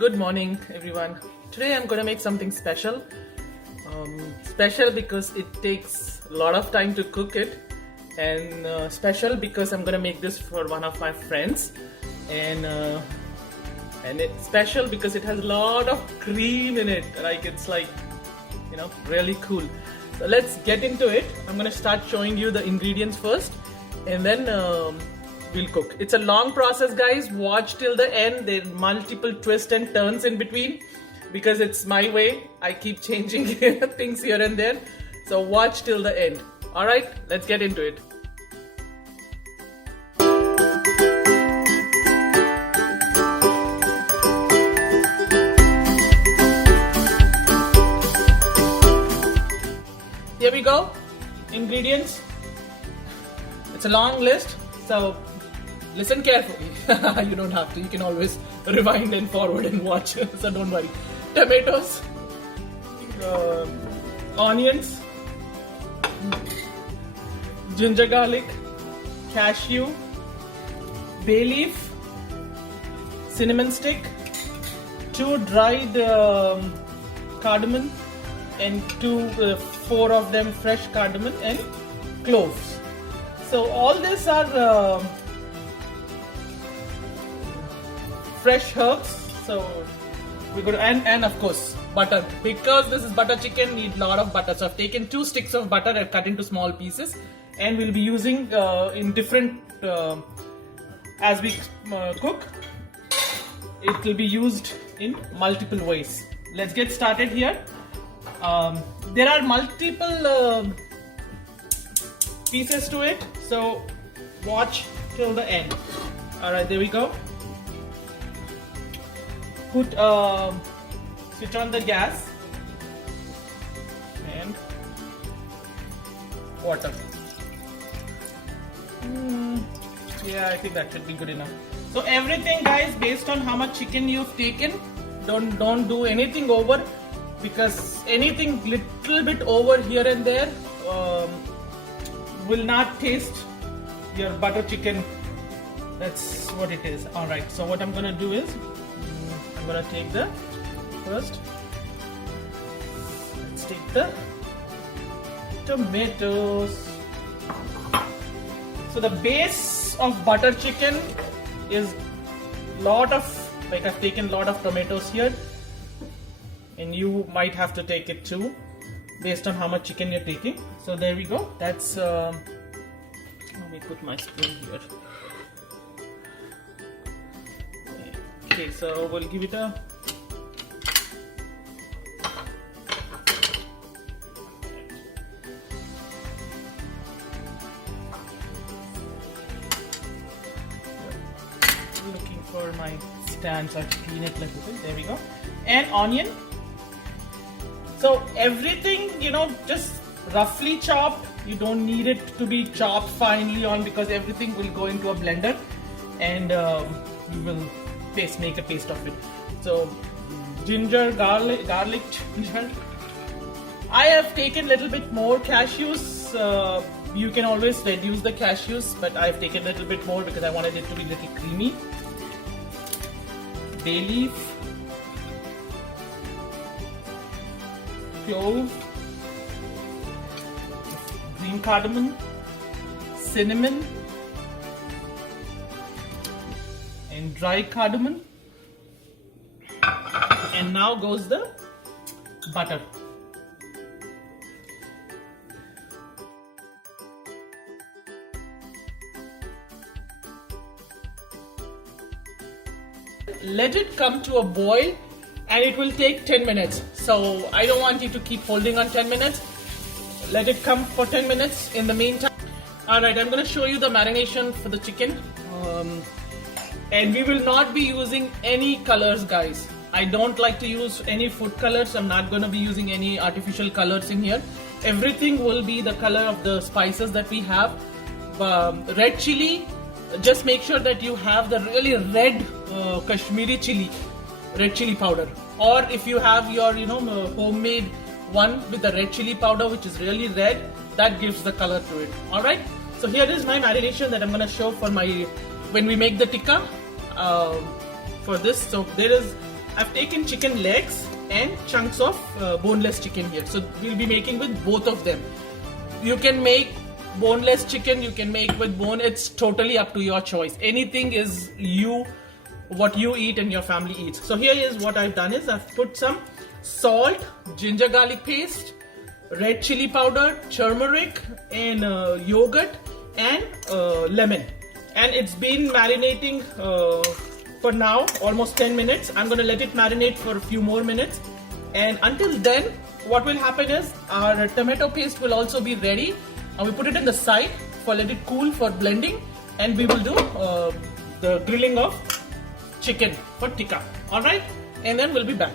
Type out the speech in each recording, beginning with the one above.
Good morning, everyone. Today I'm going to make something special. Special because it takes a lot of time to cook it, and special because I'm going to make this for one of my friends, and it's special because it has a lot of cream in it. It's really cool. So let's get into it. I'm going to start showing you the ingredients first, and then we'll cook. It's a long process, guys. Watch till the end. There are multiple twists and turns in between because it's my way. I keep changing things here and there. So watch till the end. Alright, let's get into it. Here we go. Ingredients. It's a long list, so listen carefully. You don't have to. You can always rewind and forward and watch. So don't worry. Tomatoes, onions, ginger garlic, cashew, bay leaf, cinnamon stick, 2 dried cardamom, and 4 of them fresh cardamom, and cloves. So all these are fresh herbs. So we're going to, and of course butter, because this is butter chicken, need a lot of butter. So I've taken 2 sticks of butter, I've cut into small pieces, and we'll be using in different as we cook. It will be used in multiple ways. Let's get started here. There are multiple pieces to it, so watch till the end. Alright, there we go. Put switch on the gas and water. Yeah, I think that should be good enough. So everything, guys, based on how much chicken you've taken. Don't do anything over, because anything little bit over here and there will not taste your butter chicken. That's what it is. Alright, so what I'm gonna do is I'm gonna take the first. Let's take the tomatoes. So the base of butter chicken is I've taken lot of tomatoes here, and you might have to take it too, based on how much chicken you're taking. So there we go. That's let me put my spoon here. Okay, so we'll give it a looking for my stand so I can clean it a little bit. There we go. And onion. So everything, just roughly chopped. You don't need it to be chopped finely on, because everything will go into a blender, and we will make a paste of it. So ginger, garlic, ginger. I have taken a little bit more cashews. You can always reduce the cashews, but I've taken a little bit more because I wanted it to be a little creamy. Bay leaf, clove, green cardamom, cinnamon, and dry cardamom. And now goes the butter. Let it come to a boil, and it will take 10 minutes. So I don't want you to keep holding on 10 minutes. Let it come for 10 minutes in the meantime. Alright, I'm going to show you the marination for the chicken. And we will not be using any colors, guys. I don't like to use any food colors. I'm not going to be using any artificial colors in here. Everything will be the color of the spices that we have. Red chili, just make sure that you have the really red Kashmiri chili, red chili powder. Or if you have your homemade one with the red chili powder, which is really red, that gives the color to it. Alright, so here is my marination that I'm going to show for when we make the tikka. For this, so there is I've taken chicken legs and chunks of boneless chicken here. So we'll be making with both of them. You can make boneless chicken, you can make with bone. It's totally up to your choice. Anything is what you eat and your family eats. So here is what I've done is I've put some salt, ginger garlic paste, red chili powder, turmeric, and yogurt and lemon. And it's been marinating for now almost 10 minutes. I'm gonna let it marinate for a few more minutes, and until then what will happen is our tomato paste will also be ready, and we put it in the side for let it cool for blending, and we will do the grilling of chicken for tikka. Alright, and then we'll be back.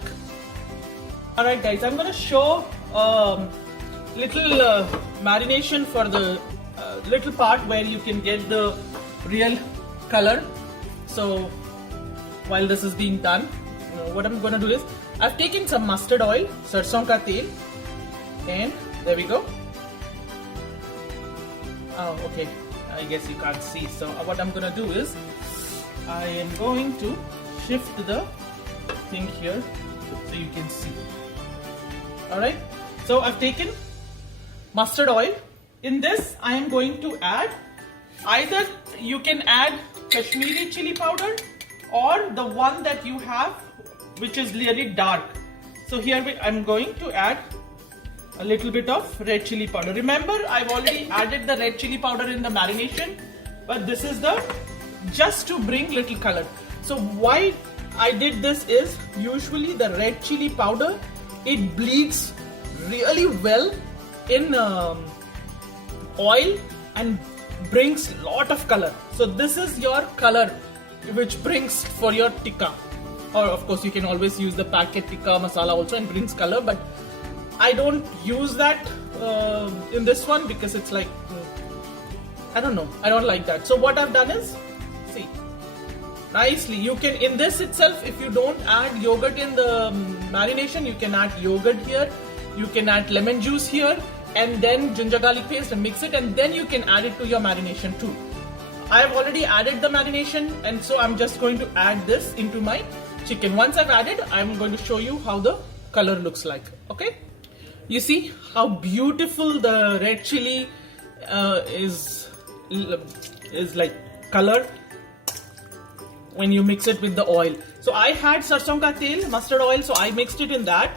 Alright guys, I'm gonna show little marination for the little part where you can get the real color. So while this is being done, what I'm gonna do is I've taken some mustard oil, sarson ka tel, and there we go. Oh, okay, I guess you can't see. So what I'm gonna do is I am going to shift the thing here so you can see. Alright, so I've taken mustard oil. In this I am going to add, either you can add Kashmiri chili powder or the one that you have which is really dark. So here I'm going to add a little bit of red chili powder. Remember, I've already added the red chili powder in the marination, but this is just to bring little color. So why I did this is, usually the red chili powder, it bleeds really well in oil and brings lot of color. So this is your color which brings for your tikka, or of course you can always use the packet tikka masala also and brings color, but I don't use that in this one because it's like, I don't know, I don't like that. So what I've done is, see, nicely you can, in this itself, if you don't add yogurt in the marination, you can add yogurt here, you can add lemon juice here, and then ginger garlic paste and mix it, and then you can add it to your marination too. I have already added the marination, and so I'm just going to add this into my chicken. Once I've added, I'm going to show you how the color looks like. Okay, you see how beautiful the red chili is like color when you mix it with the oil. So I had sarson ka tel, mustard oil, so I mixed it in that.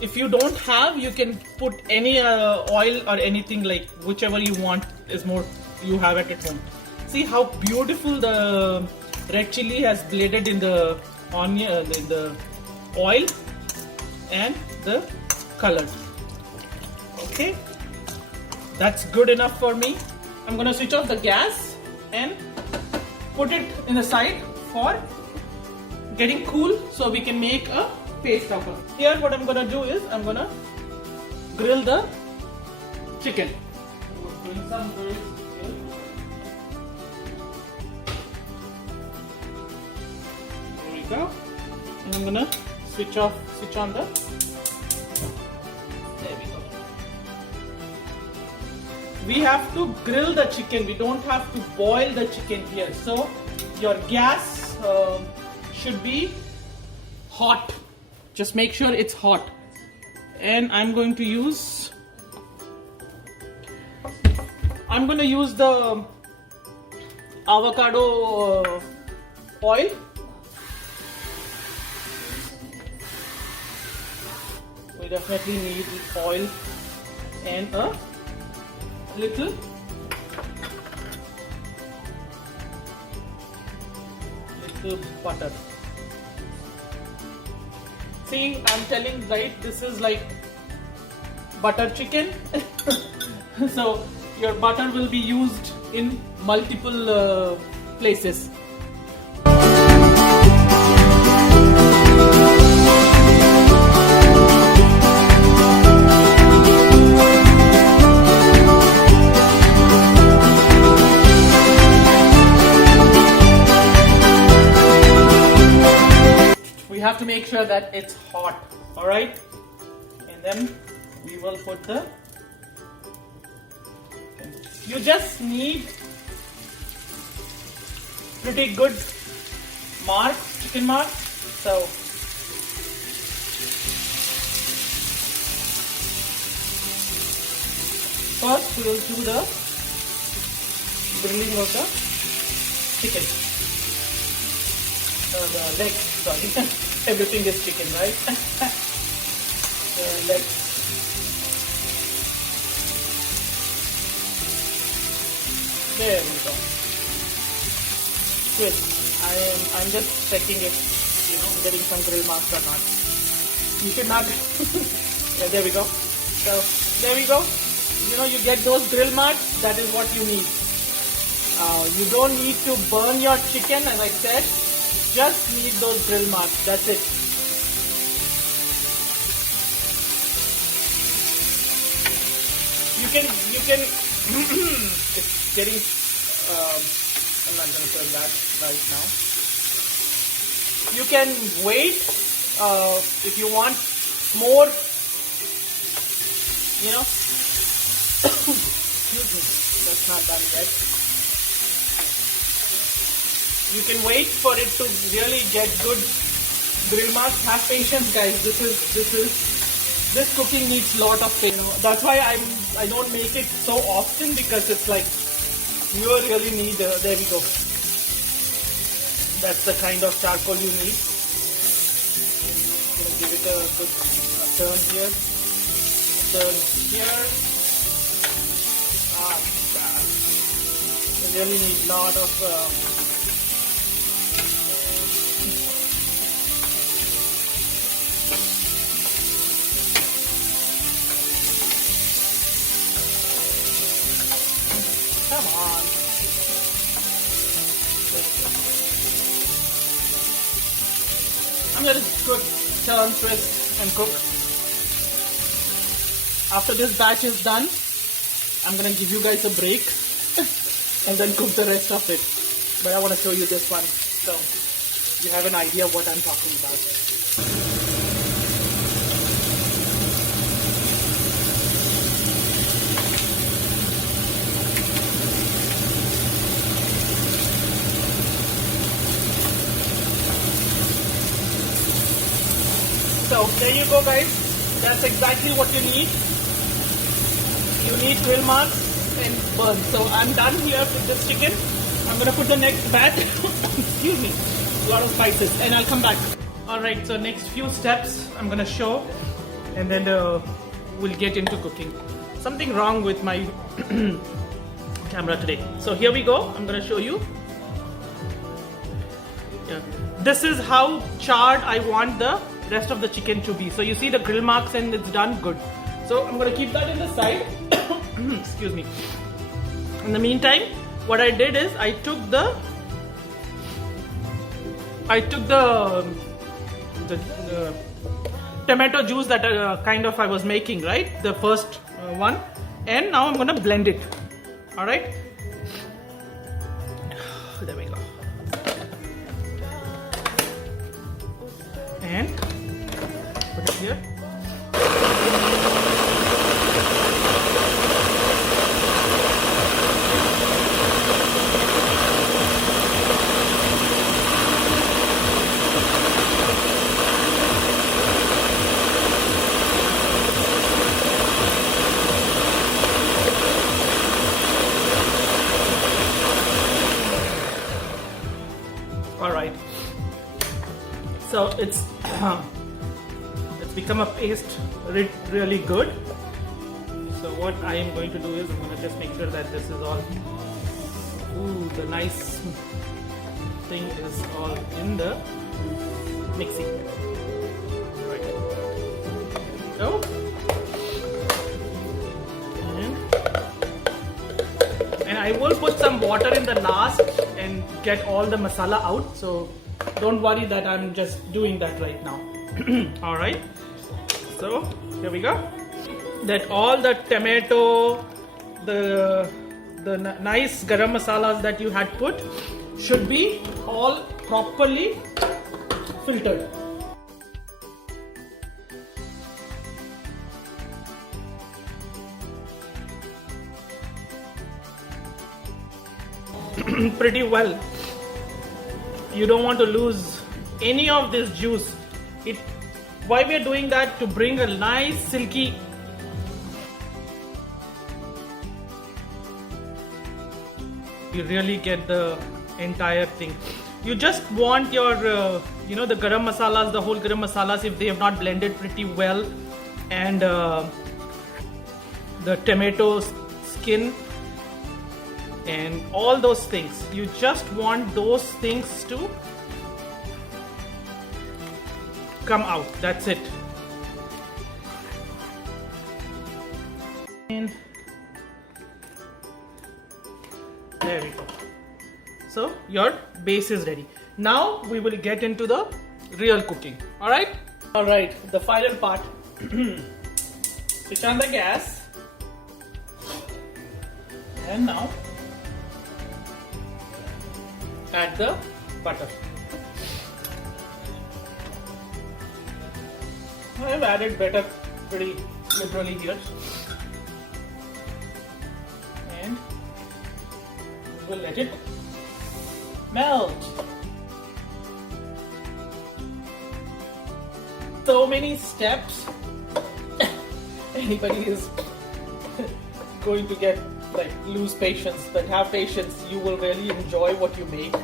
If you don't have, you can put any oil or anything, like whichever you want is more you have it at home. See how beautiful the red chili has bladed in the onion, in the oil, and the color. Okay, that's good enough for me. I'm gonna switch off the gas and put it in the side for getting cool so we can make a paste of it. Here what I'm gonna do is I'm gonna grill the chicken. Doing some grills here. There we go. And I'm gonna switch on the. There we go. We have to grill the chicken. We don't have to boil the chicken here. So your gas should be hot. Just make sure it's hot. And I'm going to use the avocado oil. We definitely need oil and a little butter. See, I'm telling, right, this is like butter chicken. So your butter will be used in multiple places. We have to make sure that it's hot, alright? And then we will put the, you just need pretty good mark, chicken mark. So first we will do the grilling of the chicken. The leg, sorry. Everything is chicken, right? The leg. There we go. Twist. I'm just checking if getting some grill marks or not. You should not. Yeah, there we go. So there we go. You get those grill marks. That is what you need. You don't need to burn your chicken, as I said. Just need those grill marks. That's it. You can. It's getting. I'm not going to film that right now. You can wait if you want more. Excuse me. That's not done yet. You can wait for it to really get good grill marks. Have patience, guys. This cooking needs a lot of patience. That's why I don't make it so often, because it's like you really need. There we go. That's the kind of charcoal you need. Give it a good turn here. Turn here. God. You really need a lot of. Come on. I'm going to cook, turn, twist and cook. After this batch is done, I'm going to give you guys a break and then cook the rest of it. But I want to show you this one, so you have an idea of what I'm talking about. So there you go, guys. That's exactly what you need. You need grill marks and burn. So I'm done here with this chicken. I'm gonna put the next batch. Excuse me. A lot of spices, and I'll come back. All right. So next few steps I'm gonna show, and then we'll get into cooking. Something wrong with my camera today. So here we go. I'm gonna show you. Yeah. This is how charred I want the rest of the chicken to be. So you see the grill marks and it's done good. So I'm going to keep that in the side. Excuse me. In the meantime, what I did is I took the tomato juice that I was making, right? The first one, and now I'm going to blend it. All right. There we go. And put it here. All right. So it's become a paste really good. So what I am going to do is I'm going to just make sure that this is all, the nice thing is all in the mixing. Right. So, and I will put some water in the last and get all the masala out. So don't worry that I'm just doing that right now. All right. So here we go. That all the tomato, the nice garam masalas that you had put should be all properly filtered. Pretty well. You don't want to lose any of this juice. Why we are doing that? To bring a nice silky you really get the entire thing. You just want your the garam masalas, the whole garam masalas, if they have not blended pretty well, and the tomato skin and all those things. You just want those things to come out. That's it. And there we go. So your base is ready. Now we will get into the real cooking. Alright, the final part. Switch on the gas. And now add the butter. I have added butter pretty liberally here. And we will let it melt. So many steps. Anybody is going to get lose patience, but have patience. You will really enjoy what you make.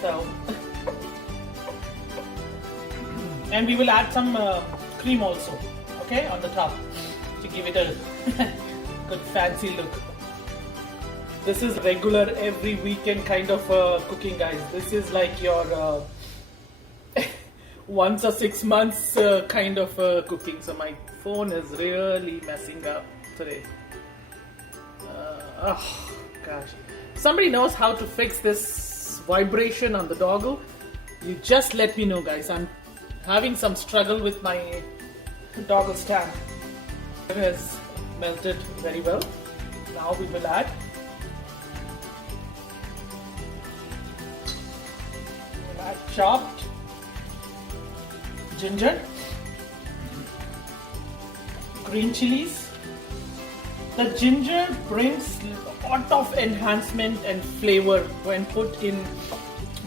So, and we will add some cream also, okay, on the top to give it a good fancy look. This is regular every weekend kind of cooking, guys. This is like your once or 6 months kind of cooking. So my phone is really messing up today. Oh gosh, somebody knows how to fix this vibration on the doggle. You just let me know, guys. I'm having some struggle with my doggle stand. It has melted very well. Now we will add chopped ginger, green chilies. The ginger brings a lot of enhancement and flavor when put in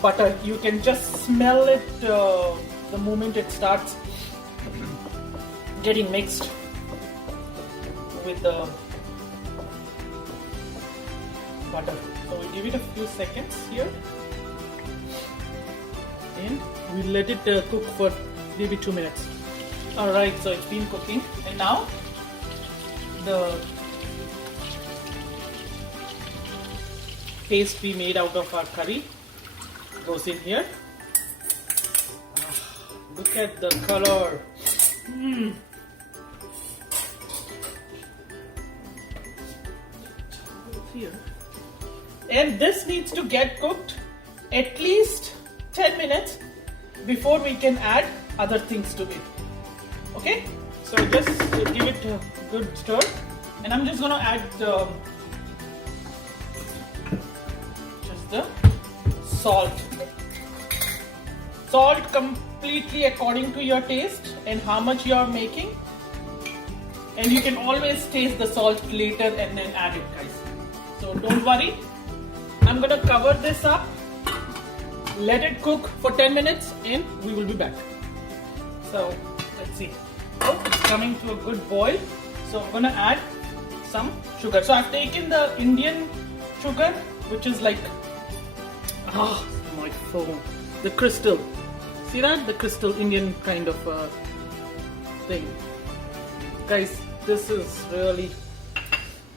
butter. You can just smell it the moment it starts getting mixed with the butter. So we give it a few seconds here and we let it cook for maybe 2 minutes. Alright, so it's been cooking, and now the paste we made out of our curry goes in here. Look at the color. Here. And this needs to get cooked at least 10 minutes before we can add other things to it. Okay, so just give it a good stir, and I'm just going to add just the salt. Salt completely according to your taste and how much you are making, and you can always taste the salt later and then add it, guys. So don't worry. I'm going to cover this up, let it cook for 10 minutes, and we will be back. So let's see. Oh, it's coming to a good boil. So I'm going to add some sugar. So I've taken the Indian sugar, which is like, my phone, the crystal. See that? The crystal Indian kind of thing. Guys, this is really,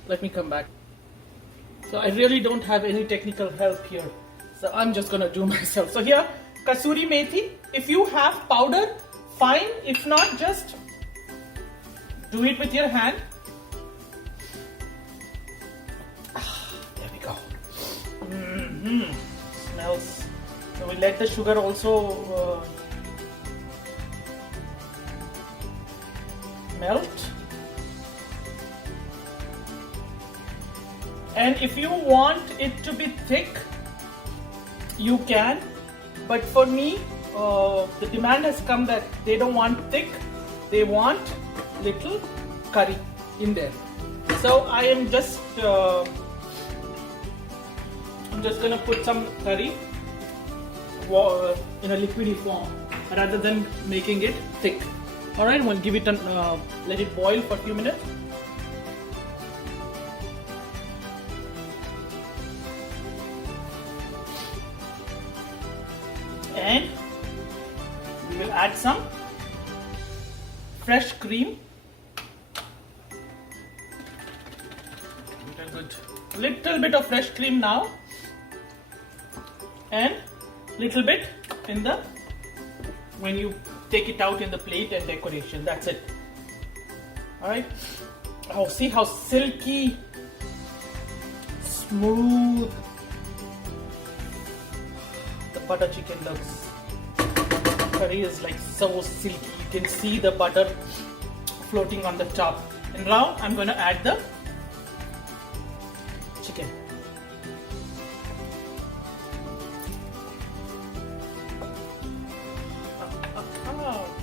let me come back. So I really don't have any technical help here. So I'm just gonna do myself. So here, kasuri methi. If you have powder, fine. If not, just do it with your hand. There we go. Smells. So we let the sugar also melt. And if you want it to be thick, you can. But for me, the demand has come that they don't want thick, they want little curry in there. So I am just gonna put some curry in a liquidy form rather than making it thick. Alright, we'll give it let it boil for a few minutes. and we will add some fresh cream. Little bit of fresh cream now, and little bit in the when you take it out in the plate and decoration. That's it. All right. Oh, see how silky, smooth the butter chicken looks. Curry is like so silky. You can see the butter floating on the top. And now I'm going to add the chicken.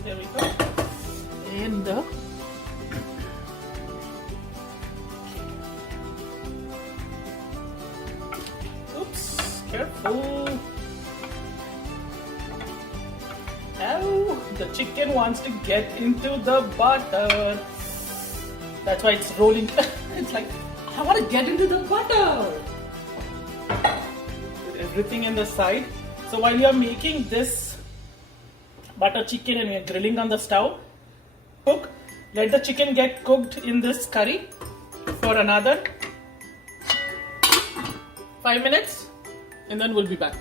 There we go. And the oops, careful. Oh, the chicken wants to get into the butter. That's why it's rolling. It's like, I want to get into the butter. Put everything in the side. So while you're making this butter chicken and you're grilling on the stove, let the chicken get cooked in this curry for another 5 minutes, and then we'll be back.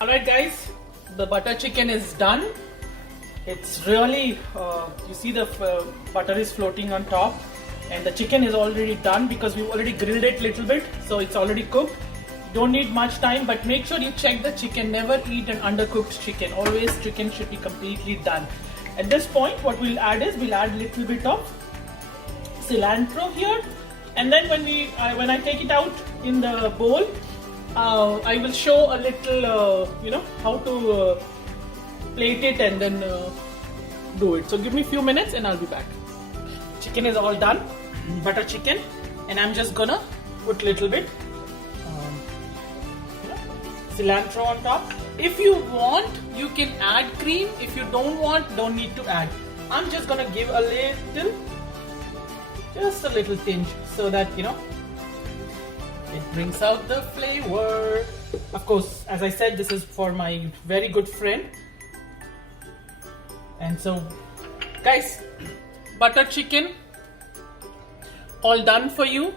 Alright guys, the butter chicken is done. It's really, you see the butter is floating on top, and the chicken is already done because we've already grilled it a little bit, so it's already cooked. Don't need much time, but make sure you check the chicken. Never eat an undercooked chicken. Always chicken should be completely done. At this point, what we'll add is we'll add a little bit of cilantro here, and then when I take it out in the bowl, I will show a little, how to plate it and then do it. So give me a few minutes and I'll be back. Chicken is all done, butter chicken, and I'm just gonna put a little bit cilantro on top. If you want, you can add cream. If you don't want, don't need to add. I'm just gonna give a little, just a little tinge, so that it brings out the flavor. Of course, as I said, this is for my very good friend. And so, guys, butter chicken all done for you.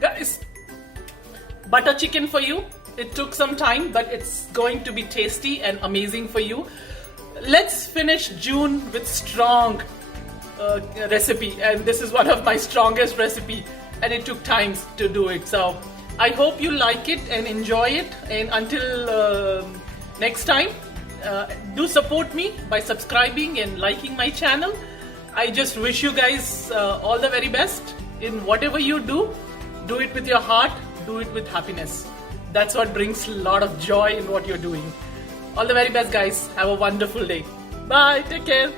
Guys, butter chicken for you. It took some time, but it's going to be tasty and amazing for you. Let's finish June with strong recipe, and this is one of my strongest recipe, and it took time to do it. So I hope you like it and enjoy it, and until next time, do support me by subscribing and liking my channel. I just wish you guys all the very best in whatever you do. Do it with your heart, do it with happiness. That's what brings a lot of joy in what you're doing. All the very best, guys. Have a wonderful day. Bye. Take care.